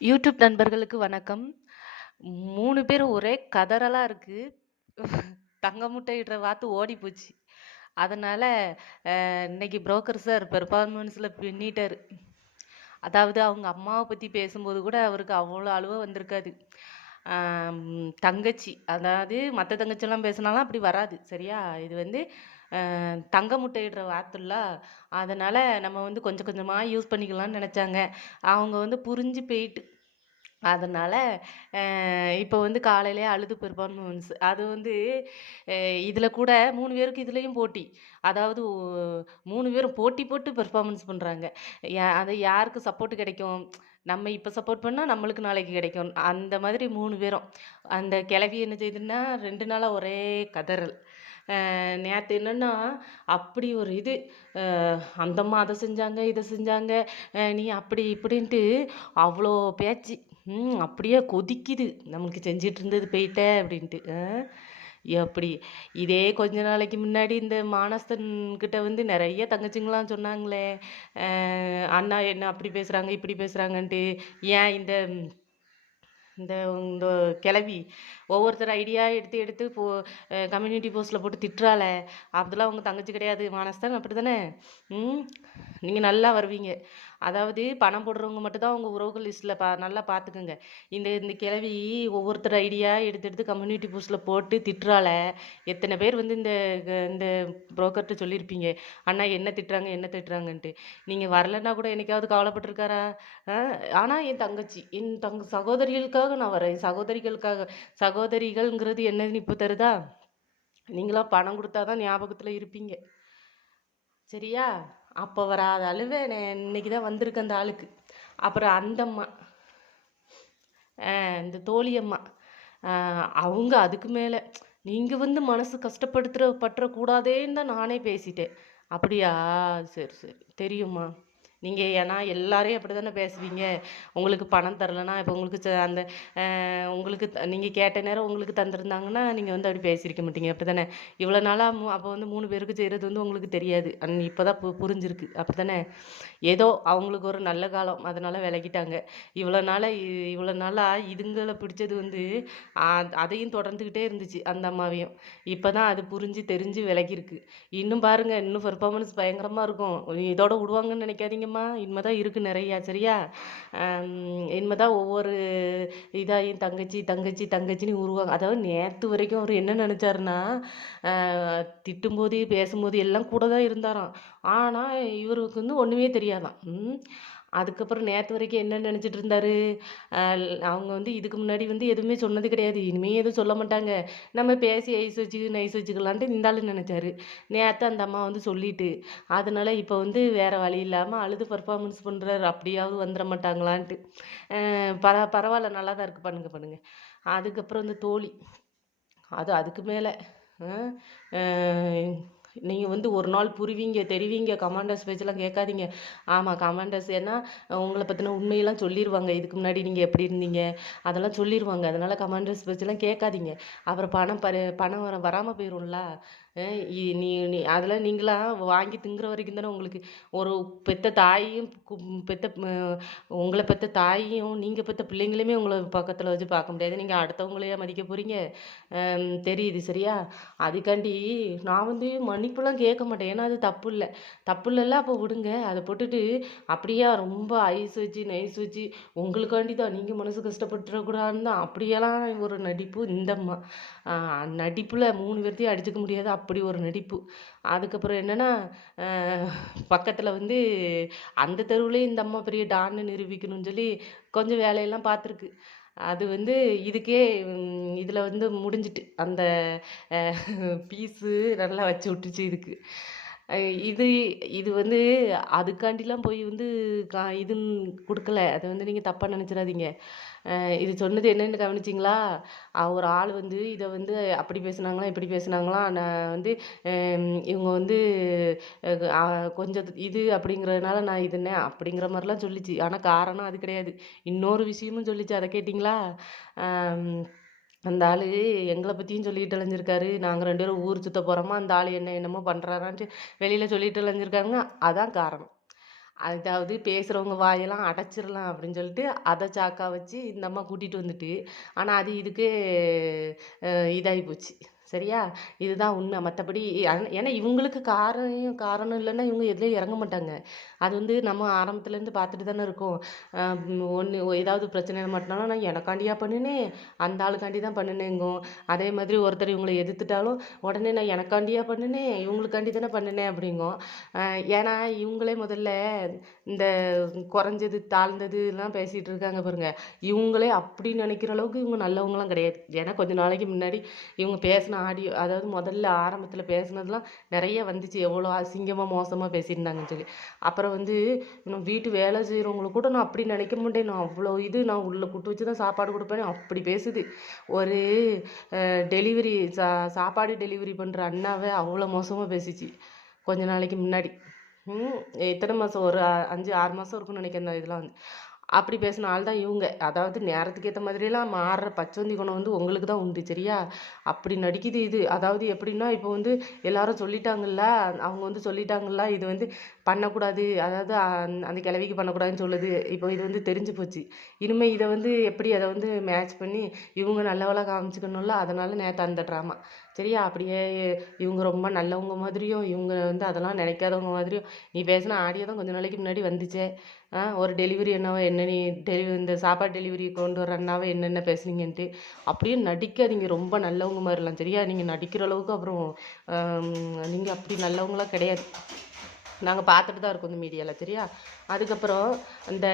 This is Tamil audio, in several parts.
யூடியூப் நண்பர்களுக்கு வணக்கம். மூணு பேரும் ஒரே கதறலாக இருக்குது தங்க முட்டையிடுற வாத்து ஓடி போச்சு. அதனால் இன்னைக்கு புரோக்கர் சார் பெர்ஃபார்மன்ஸில் பின்னிட்டார் அதாவது அவங்க அம்மாவை பற்றி பேசும்போது கூட அவருக்கு அவ்வளோ அழுவ வந்திருக்காது. தங்கச்சி அதாவது மற்ற தங்கச்சிலாம் பேசினாலும் அப்படி வராது. சரியா? இது வந்து தங்க முட்டையிடுற வாத்துல்ல. அதனால் நம்ம வந்து கொஞ்சம் கொஞ்சமாக யூஸ் பண்ணிக்கலாம்னு நினச்சாங்க அவங்க வந்து புரிஞ்சு போயிட்டு. அதனால் இப்போ வந்து காலையிலே அழுது பெர்ஃபார்மன்ஸ். அது வந்து இதில் கூட மூணு பேருக்கு இதுலேயும் போட்டி. அதாவது மூணு பேரும் போட்டி போட்டு பெர்ஃபார்மன்ஸ் பண்ணுறாங்க யா அது யாருக்கு சப்போர்ட் கிடைக்கும்? நம்ம இப்போ சப்போர்ட் பண்ணால் நம்மளுக்கு நாளைக்கு கிடைக்கும். அந்த மாதிரி மூணு பேரும். அந்த கிளவி என்ன செய்யுதுன்னா ரெண்டு நாளாக ஒரே கதறல். நேற்று என்னென்னா அப்படி ஒரு இது. அந்தம்மா அதை செஞ்சாங்க, இதை செஞ்சாங்க. நீ அப்படி இப்படின்ட்டு அவ்வளோ பேச்சு. ம் அப்படியே கொதிக்குது. நமக்கு செஞ்சிட்டு இருந்தது போயிட்ட அப்படின்ட்டு. அ எப்படி இதே கொஞ்ச நாளைக்கு முன்னாடி இந்த மானஸ்தன் கிட்ட வந்து நிறைய தங்கச்சிங்களாம் சொன்னாங்களே, அண்ணா என்ன அப்படி பேசுகிறாங்க இப்படி பேசுகிறாங்கன்ட்டு ஏன் இந்த இந்த இந்த கிளவி ஒவ்வொருத்தர் ஐடியா எடுத்து எடுத்து போ கம்யூனிட்டி போஸ்ட்டில் போட்டு திட்டுறாள அதெல்லாம் உங்கள் தங்கச்சி கிடையாது மானஸ்தான் அப்படி தானே ம். நீங்கள் நல்லா வருவீங்க. அதாவது பணம் போடுறவங்க மட்டும் தான் உறவுகள் லிஸ்ட்டில் பா நல்லா பார்த்துக்குங்க இந்த இந்த கிழவி ஒவ்வொருத்தர் ஐடியா எடுத்து எடுத்து கம்யூனிட்டி போஸ்ட்ல போட்டு திட்டுறால எத்தனை பேர் வந்து இந்த க இந்த புரோக்கர்ட்ட சொல்லியிருப்பீங்க. அண்ணா என்ன திட்டுறாங்க, என்ன திட்டுறாங்கன்ட்டு. நீங்கள் வரலன்னா கூட என்னைக்காவது கவலைப்பட்டிருக்காரா ஆனால் என் தங்கச்சி, என் தங்க சகோதரிகளுக்காக நான் வரேன். சகோதரிகளுக்காக சகோதரிகள்ங்கிறது என்னதுன்னு இப்போ தருதா நீங்களாம் பணம் கொடுத்தா தான் ஞாபகத்தில் இருப்பீங்க. சரியா? அப்போ வராத அழுவை இன்னைக்கு தான் வந்திருக்கு அந்த ஆளுக்கு. அப்புறம் அந்தம்மா இந்த தோழியம்மா அவங்க அதுக்கு மேலே நீங்கள் வந்து மனசு கஷ்டப்படுத்துற பற்றக்கூடாதேன்னு தான் நானே பேசிட்டேன். அப்படியா? சரி, சரி. தெரியும்மா. நீங்கள் ஏன்னா எல்லாரையும் அப்படித்தானே பேசுவீங்க. உங்களுக்கு பணம் தரலன்னா, இப்போ உங்களுக்கு ச அந்த உங்களுக்கு த கேட்ட நேரம் உங்களுக்கு தந்திருந்தாங்கன்னா, நீங்கள் வந்து அப்படி பேசியிருக்க மாட்டீங்க. அப்படித்தானே? இவ்வளோ நாளாக மு அப்போ வந்து மூணு பேருக்கு செய்கிறது வந்து உங்களுக்கு தெரியாது. அன் இப்போ தான் பு புரிஞ்சிருக்கு. அப்படித்தானே? ஏதோ அவங்களுக்கு ஒரு நல்ல காலம். அதனால் விலகிட்டாங்க. இவ்வளோ நாளாக இ இவ்வளோ நாளாக இதுங்களை பிடிச்சது வந்து அதையும் தொடர்ந்துக்கிட்டே இருந்துச்சு. அந்த அம்மாவையும். இப்போ தான் அது புரிஞ்சு தெரிஞ்சு விலகிருக்கு. இன்னும் பாருங்க, இன்னும் பெர்ஃபார்மன்ஸ் பயங்கரமாக இருக்கும். இதோட விடுவாங்கன்னு நினைக்காதீங்கம்மா இனிமே தான் இருக்கு நிறையா சரியா? இனிமே தான் ஒவ்வொரு இதாக என் தங்கச்சி, தங்கச்சி, தங்கச்சின்னு உருவாங்க. அதாவது நேற்று வரைக்கும் அவர் என்ன நினச்சாருன்னா திட்டும்போது, பேசும்போது எல்லாம் கூட தான் இருந்தாராம். ஆனால் இவருக்கு வந்து ஒன்றுமே தெரியாதாம். அதுக்கப்புறம் நேற்று வரைக்கும் என்ன நினச்சிட்டு இருந்தாரு? அவங்க வந்து இதுக்கு முன்னாடி வந்து எதுவுமே சொன்னது கிடையாது. இனிமேல் எதுவும் சொல்ல மாட்டாங்க. நம்ம பேசி ஐஸ் வச்சு நைஸ் வச்சுக்கலான்ட்டு இருந்தாலும் நினச்சாரு நேற்று அந்த அம்மா வந்து சொல்லிட்டு. அதனால இப்போ வந்து வேறு வழி இல்லாமல் அழுது பர்ஃபார்மன்ஸ் பண்ணுறாரு அப்படியாவது வந்துட மாட்டாங்களான்ட்டு. பர பரவாயில்ல நல்லா தான் இருக்கு. பண்ணுங்க, பண்ணுங்கள் அதுக்கப்புறம் இந்த தோழி. அது அதுக்கு மேலே நீங்கள் நீங்க வந்து ஒரு நாள் புரிவீங்க, தெரிவீங்க. கமாண்டர்ஸ் பேச்செல்லாம் கேட்காதீங்க. ஆமா கமாண்டர்ஸ் ஏன்னா உங்களை பத்தின உண்மையெல்லாம் சொல்லிடுவாங்க இதுக்கு முன்னாடி நீங்க எப்படி இருந்தீங்க? அதெல்லாம் சொல்லிருவாங்க. அதனால கமாண்டர்ஸ் பேச்செல்லாம் கேட்காதீங்க. அப்புறம் பணம் பரு பணம் வர வராம போயிரும்ல. நீ நீ அதெல்லாம் நீங்களாம் வாங்கி திங்கிற வரைக்கும் தானே உங்களுக்கு ஒரு பெத்த தாயையும் பெற்ற பெத்த பெற்ற உங்கள பெத்த தாயையும், நீங்க பெத்த பிள்ளைங்களையுமே உங்களை பக்கத்தில் வச்சு பார்க்க முடியாது. நீங்கள் அடுத்தவங்களையே மதிக்க போகிறீங்க தெரியுது. சரியா? அதுக்காண்டி நான் வந்து மன்னிப்புலாம் கேட்க மாட்டேன். ஏன்னா அது தப்பு இல்லை தப்பு இல்லல்ல அப்போ விடுங்க. அதை போட்டுட்டு அப்படியே ரொம்ப ஐஸ் வச்சு, நைஸ் வச்சு உங்களுக்காண்டி தான் நீங்கள் மனசு கஷ்டப்பட்டுறக்கூடாதுன்னு தான் அப்படியெல்லாம் ஒரு நடிப்பு இந்த நடிப்பில் மூணு பேர்த்தையும் அடிச்சுக்க முடியாது. அப்படி ஒரு நடிப்பு. அதுக்கப்புறம் என்னன்னா, பக்கத்தில் வந்து அந்த தெருவுலேயும் இந்த அம்மா பெரிய டான்னு நிரூபிக்கணும்னு சொல்லி கொஞ்சம் வேலையெல்லாம் பார்த்துருக்கு. அது வந்து இதுக்கே இதில் வந்து முடிஞ்சுட்டு. அந்த பீஸு நல்லா வச்சு விட்டுச்சு இதுக்கு. இது இது வந்து அதுக்காண்டிலாம் போய் வந்து கா இதுன்னு கொடுக்கல அதை வந்து நீங்கள் தப்பாக நினச்சிடாதீங்க இது சொன்னது என்னென்னு கவனிச்சிங்களா ஒரு ஆள் வந்து இதை வந்து அப்படி பேசுனாங்களாம், இப்படி பேசுனாங்களாம். நான் வந்து இவங்க வந்து கொஞ்சம் இது அப்படிங்கிறதுனால நான் இதுன்னேன் அப்படிங்கிற மாதிரிலாம் சொல்லிச்சு. ஆனால் காரணம் அது கிடையாது. இன்னொரு விஷயமும் சொல்லிச்சு. அதை கேட்டிங்களா அந்த ஆள் எங்களை பற்றியும் சொல்லிட்டு அலைஞ்சிருக்காரு. நாங்கள் ரெண்டு பேரும் ஊர் சுத்த போகிறோமா அந்த ஆள் என்ன என்னமோ பண்ணுறாரான்ட்டு வெளியில் சொல்லிட்டு அலைஞ்சிருக்காங்க. அதான் காரணம். அதாவது பேசுகிறவங்க வாயெல்லாம் அடைச்சிடலாம் அப்படின்னு சொல்லிட்டு அதை சாக்கா வச்சு இந்த அம்மா கூட்டிகிட்டு வந்துட்டு ஆனால் அது இதுக்கு இதாகி போச்சு சரியா? இதுதான் உண்மை. மற்றபடி ஏன்னா இவங்களுக்கு காரணம் காரணம் இல்லைன்னா இவங்க எதுலேயும் இறங்க மாட்டாங்க. அது வந்து நம்ம ஆரம்பத்துலேருந்து பார்த்துட்டு தானே இருக்கோம். ஒன்று ஏதாவது பிரச்சனை மாட்டினாலும் நான் எனக்காண்டியா பண்ணினேன் அந்த ஆளுக்காண்டி தான் பண்ணினேங்கும் அதே மாதிரி ஒருத்தர் இவங்களை எதிர்த்துட்டாலும் உடனே நான் எனக்காண்டியா பண்ணினேன் இவங்களுக்காண்டி தானே பண்ணினேன் அப்படிங்கும் ஏன்னா இவங்களே முதல்ல இந்த குறைஞ்சது தாழ்ந்ததுலாம் பேசிகிட்டு இருக்காங்க பாருங்கள் இவங்களே அப்படி நினைக்கிற அளவுக்கு இவங்க நல்லவங்களாம் கிடையாது. ஏன்னா கொஞ்ச நாளைக்கு முன்னாடி இவங்க பேசின ஆடியோ அதாவது முதல்ல ஆரம்பத்தில் பேசினதுலாம் நிறைய வந்துச்சு. எவ்வளோ அசிங்கமாக மோசமாக பேசியிருந்தாங்கன்னு சொல்லி. அப்புறம் வந்து இன்னும் வீட்டு வேலை செய்கிறவங்கள கூட நான் அப்படி நினைக்க மாட்டேன். நான் அவ்வளோ இது நான் உள்ளே கூட்டு வச்சு தான் சாப்பாடு கொடுப்பேன் அப்படி பேசுது. ஒரு டெலிவரி சா சாப்பாடு டெலிவரி பண்ணுற அண்ணாவை அவ்வளோ மோசமாக பேசிச்சு. கொஞ்ச நாளைக்கு முன்னாடி. எத்தனை மாதம் ஒரு அஞ்சு ஆறு மாதம் இருக்கும்னு நினைக்கிறேன் இதெல்லாம் வந்து. அப்படி பேசின ஆள் தான் இவங்க. அதாவது நேரத்துக்கு ஏற்ற மாதிரியெல்லாம் மாறுற பச்சோந்தி குணம் வந்து உங்களுக்கு தான் உண்டு சரியா? அப்படி நடிக்குது இது. அதாவது எப்படின்னா இப்போ வந்து எல்லாரும் சொல்லிட்டாங்கல்ல அவங்க வந்து சொல்லிட்டாங்கல்ல இது வந்து பண்ணக்கூடாது. அதாவது அந்த கிழவிக்கு பண்ணக்கூடாதுன்னு சொல்லுது. இப்போ இது வந்து தெரிஞ்சு போச்சு. இனிமேல் இதை வந்து எப்படி அதை வந்து மேட்ச் பண்ணி இவங்க நல்லவளாக காமிச்சிக்கணும்ல அதனால் நேற்று அந்த ட்ராமா சரியா? அப்படியே இவங்க ரொம்ப நல்லவங்க மாதிரியும் இவங்க வந்து அதெல்லாம் நினைக்காதவங்க மாதிரியும் நீ பேசின ஆடியோ தான் கொஞ்ச நாளைக்கு முன்னாடி வந்துச்சே. ஒரு டெலிவரி என்னவோ என்ன நீ டெலிவரி இந்த சாப்பாடு டெலிவரி கொண்டு வர அண்ணாவை என்னென்ன பேசுனீங்கன்ட்டு அப்படியே நடிக்காதீங்க. ரொம்ப நல்லவங்க மாதிரிலாம் சரியா? நீங்கள் நடிக்கிற அளவுக்கு அப்புறம் நீங்கள் அப்படி நல்லவங்களாம் கிடையாது. நாங்கள் பார்த்துட்டு தான் இருக்கோம் இந்த மீடியாவில் சரியா? அதுக்கப்புறம் அந்த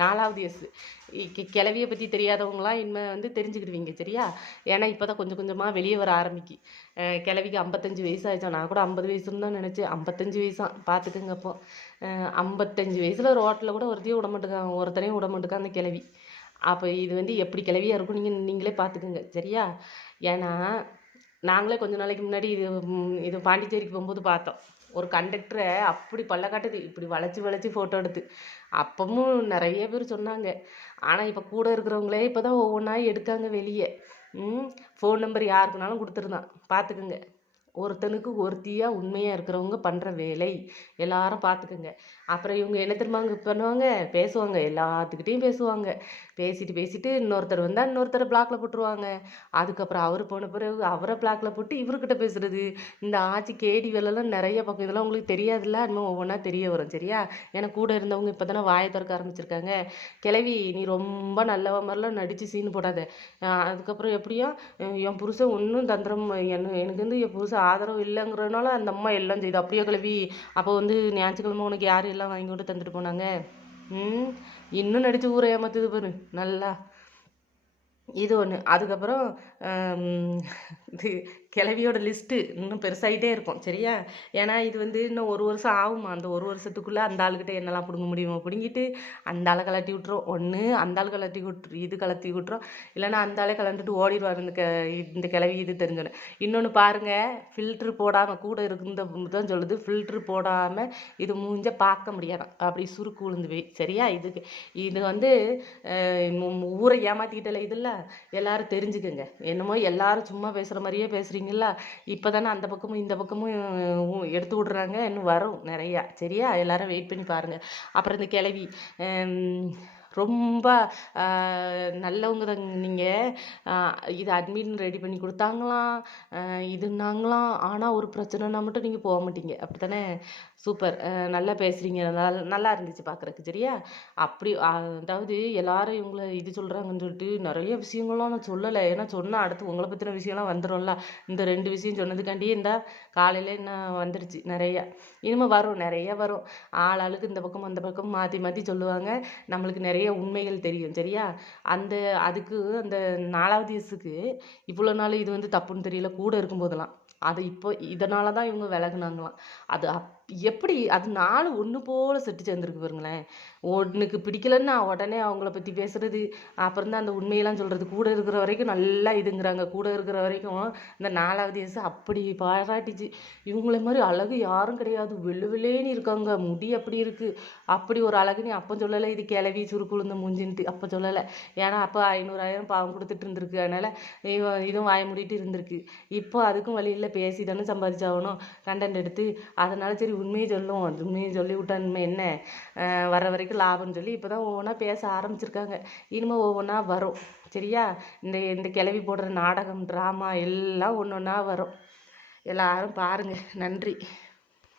நாலாவது எஸ் கிளவியை பற்றி தெரியாதவங்களாம் இனிமேல் வந்து தெரிஞ்சுக்கிடுவீங்க சரியா? ஏன்னா இப்போ தான் கொஞ்சம் கொஞ்சமாக வெளியே வர ஆரம்பிக்கு. கிளவிக்கு ஐம்பத்தஞ்சு வயசு ஆயிடுச்சா? நான் கூட ஐம்பது வயசுன்னு தான் நினச்சேன். ஐம்பத்தஞ்சு வயசான் பார்த்துக்குங்க அப்போ. ஐம்பத்தஞ்சு வயசில் ரோட்டில் கூட ஒருத்தையும் விட மாட்டேக்கான் ஒருத்தனையும் விட மாட்டேக்கான் அந்த கிளவி அப்போ இது வந்து எப்படி கிளவியாக இருக்கும் நீங்கள் நீங்களே பார்த்துக்குங்க சரியா? ஏன்னா நாங்களே கொஞ்ச நாளைக்கு முன்னாடி இது இது பாண்டிச்சேரிக்கு போகும்போது பார்த்தோம். ஒரு கண்டக்டரை அப்படி பல்ல காட்டுது இப்படி வளைச்சி வளைச்சி ஃபோட்டோ எடுத்து. அப்பவும் நிறைய பேர் சொன்னாங்க. ஆனால் இப்போ கூட இருக்கிறவங்களே இப்போ தான் ஒவ்வொன்றா எடுக்காங்க வெளியே. ஃபோன் நம்பர் யாருக்குனாலும் கொடுத்துருந்தான் பார்த்துக்குங்க ஒருத்தனுக்கு ஒருத்தியாக உண்மையாக இருக்கிறவங்க பண்ணுற வேலை. எல்லாரும் பார்த்துக்குங்க அப்புறம் இவங்க என்ன தெரியுமா பண்ணுவாங்க? பேசுவாங்க. எல்லாத்துக்கிட்டையும் பேசுவாங்க. பேசிட்டு பேசிட்டு இன்னொருத்தர் வந்தால் இன்னொருத்தரை பிளாக்ல போட்டுருவாங்க. அதுக்கப்புறம் அவர் போன பிறகு அவரை பிளாக்ல போட்டு இவர்கிட்ட பேசுறது. இந்த ஆட்சி கேடி வேலைலாம் நிறைய பக்கம். இதெல்லாம் உங்களுக்கு தெரியாதுல்ல? இன்னும் ஒவ்வொன்றா தெரிய வரும். சரியா? ஏன்னா கூட இருந்தவங்க இப்போ தானே வாயை திறக்க ஆரம்பிச்சிருக்காங்க. கிளவி நீ ரொம்ப நல்லவ மாதிரிலாம் நடித்து சீன் போடாத. அதுக்கப்புறம் எப்படியும் என் புருஷன் ஒன்றும் தந்திரம் எனக்கு வந்து என் புருஷன் ஆதரவு இல்லைங்கிறதுனால அந்த அம்மா எல்லாம் செய்யுது அப்படியே கிளவி அப்போ வந்து ஞாயிற்றுக்கிழமை உனக்கு யார் எல்லாம் வாங்கி கொண்டு தந்துட்டு போனாங்க? ம்? இன்னும் நடித்து ஊரை ஏமாத்துது பாரு நல்லா. இது ஒன்று அதுக்கப்புறம் இது கிளவியோட லிஸ்ட்டு இன்னும் பெருசாகிட்டே இருக்கும் சரியா? ஏன்னா இது வந்து இன்னும் ஒரு வருஷம் ஆகுமா? அந்த ஒரு வருஷத்துக்குள்ளே அந்த ஆளுக்கிட்ட என்னெல்லாம் பிடுங்க முடியுமோ பிடுங்கிட்டு அந்த ஆளை கலட்டி விட்டுரும். ஒன்று அந்த ஆள் கலட்டி விட்டுரு இது கலத்தி விட்ரும் இல்லைன்னா அந்த ஆளே கலந்துட்டு ஓடிடுவார் இந்த க இந்த கிளவி இது தெரிஞ்சோன்னு இன்னொன்று பாருங்கள் ஃபில்ட்ரு போடாமல் கூட இருக்குந்த தான் சொல்லுது ஃபில்ட்ரு போடாமல் இது மூஞ்ச பார்க்க முடியாது அப்படி சுருக்கு விழுந்து போய் சரியா? இதுக்கு இது வந்து ஊரை ஏமாற்றிக்கிட்டல இதில்? எல்லோரும் தெரிஞ்சுக்கோங்க. என்னமோ எல்லாரும் சும்மா பேசுகிற மாதிரியே பேசுகிறீங்களா இப்போ தானே அந்த பக்கமும் இந்த பக்கமும் எடுத்து விட்றாங்க. இன்னும் வரும் நிறையா. சரியா? எல்லாரும் வெயிட் பண்ணி பாருங்கள் அப்புறம் இந்த கிளவி ரொம்ப நல்லவங்க தாங்க நீங்கள் இது அட்மின் ரெடி பண்ணி கொடுத்தாங்களாம். இதுனாங்களாம் ஆனால் ஒரு பிரச்சனைனா மட்டும் நீங்கள் போக மாட்டீங்க. அப்படி தானே சூப்பர் நல்லா பேசுகிறீங்க நல்லா நல்லா இருந்துச்சு பார்க்குறக்கு சரியா? அப்படி அதாவது எல்லாரும் இவங்கள இது சொல்கிறாங்கன்னு சொல்லிட்டு நிறைய விஷயங்கள்லாம் நான் சொல்லலை. ஏன்னா சொன்னால் அடுத்து உங்களை பற்றின விஷயம்லாம் வந்துடும்ல. இந்த ரெண்டு விஷயம் சொன்னதுக்காண்டியே இந்த காலையில் என்ன வந்துடுச்சு நிறையா. இனிமேல் வரும். நிறைய வரும். ஆள் ஆளுக்கு இந்த பக்கம் அந்த பக்கம் மாற்றி மாற்றி சொல்லுவாங்க. நம்மளுக்கு நிறைய உண்மைகள் தெரியும் சரியா? அந்த அதுக்கு அந்த நாலாவது வயசுக்கு இவ்வளோ நாள் இது வந்து தப்புன்னு தெரியல கூட இருக்கும்போதெல்லாம். அது இப்போ இதனால தான் இவங்க விலகுனாங்களாம். அது அப் எப்படி அது நாலு ஒன்று போல் செட்டு சேர்ந்துருக்கு பாருங்களேன். ஒன்றுக்கு பிடிக்கலன்னா உடனே அவங்கள பற்றி பேசுறது அப்புறம் தான் அந்த உண்மையெல்லாம் சொல்கிறது கூட இருக்கிற வரைக்கும் நல்லா இதுங்கிறாங்க. கூட இருக்கிற வரைக்கும் இந்த நாலாவது வயசு அப்படி பாராட்டிச்சு. இவங்கள மாதிரி அழகு யாரும் கிடையாது. வெள்ளு வெள்ளேன்னு இருக்காங்க. முடி அப்படி இருக்குது அப்படி ஒரு அழகு நீ அப்போ சொல்லலை. இது கிளவி சுருக்குழுந்த மூஞ்சின்ட்டு அப்போ சொல்லலை. ஏன்னா அப்போ ஐநூறாயிரம் பாவம் கொடுத்துட்டு இருந்திருக்கு. அதனால் இதுவும் வாய மூடிட்டு இருந்திருக்கு. இப்போ அதுக்கும் வழியில் பேசி தானே சம்பாதிச்சாகணும். கண்டென்ட் எடுத்து அதனால் சரி உண்மையை சொல்லும். உண்மையை சொல்லி விட்டா இனிமே என்ன? வர வரைக்கும் லாபம்னு சொல்லி இப்போ தான் ஒவ்வொன்றா பேச ஆரம்பிச்சிருக்காங்க. இனிமேல் ஒவ்வொன்றா வரும். சரியா? இந்த இந்த கிளவி போடுற நாடகம் ட்ராமா எல்லாம் ஒன்று ஒன்றா வரும். எல்லாரும் பாருங்கள் நன்றி.